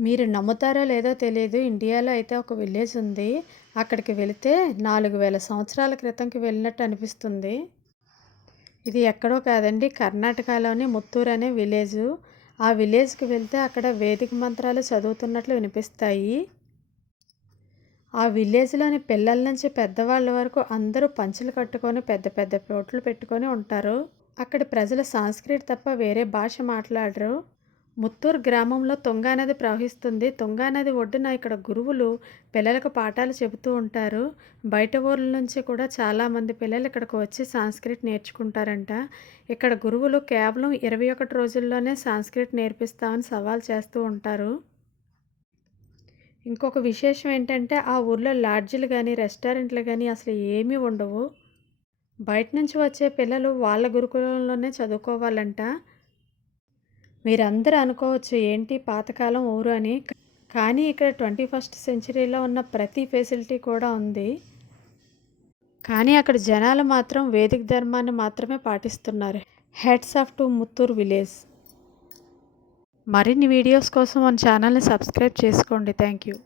మీరు నమ్ముతారో లేదో తెలీదు. ఇండియాలో అయితే ఒక విలేజ్ ఉంది. అక్కడికి వెళితే 4000 సంవత్సరాల క్రితంకి వెళ్ళినట్టు అనిపిస్తుంది. ఇది ఎక్కడో కాదండి, కర్ణాటకలోని ముత్తూరు అనే విలేజు. ఆ విలేజ్‌కి వెళ్తే అక్కడ వేదిక మంత్రాలు చదువుతున్నట్లు వినిపిస్తాయి. ఆ విలేజ్‌లోని పిల్లల నుంచి పెద్దవాళ్ళ వరకు అందరూ పంచెలు కట్టుకొని పెద్ద పెద్ద బొట్లు పెట్టుకొని ఉంటారు. అక్కడి ప్రజలు సాంస్క్రిట్ తప్ప వేరే భాష మాట్లాడరు. ముత్తూరు గ్రామంలో తుంగా నది ప్రవహిస్తుంది. తుంగా నది ఒడ్డున ఇక్కడ గురువులు పిల్లలకు పాఠాలు చెబుతూ ఉంటారు. బయట ఊర్ల నుంచి కూడా చాలామంది పిల్లలు ఇక్కడికి వచ్చి సాంస్క్రిట్ నేర్చుకుంటారంట. ఇక్కడ గురువులు కేవలం 21 రోజుల్లోనే సాంస్క్రిట్ నేర్పిస్తామని సవాల్ చేస్తూ ఉంటారు. ఇంకొక విశేషం ఏంటంటే ఆ ఊర్లో లాడ్జిలు గానీ, రెస్టారెంట్లు గానీ అసలు ఏమీ ఉండవు. బయట నుంచి వచ్చే పిల్లలు వాళ్ళ గురుకులంలోనే చదువుకోవాలంట. మీరందరూ అనుకోవచ్చు ఏంటి పాతకాలం ఊరు అని. కానీ ఇక్కడ 21st సెంచరీలో ఉన్న ప్రతి ఫెసిలిటీ కూడా ఉంది. కానీ అక్కడ జనాలు మాత్రం వేదిక ధర్మాన్ని మాత్రమే పాటిస్తున్నారు. Heads off to Muthoot village. మరిన్ని వీడియోస్ కోసం మన ఛానల్ని సబ్స్క్రైబ్ చేసుకోండి. Thank you.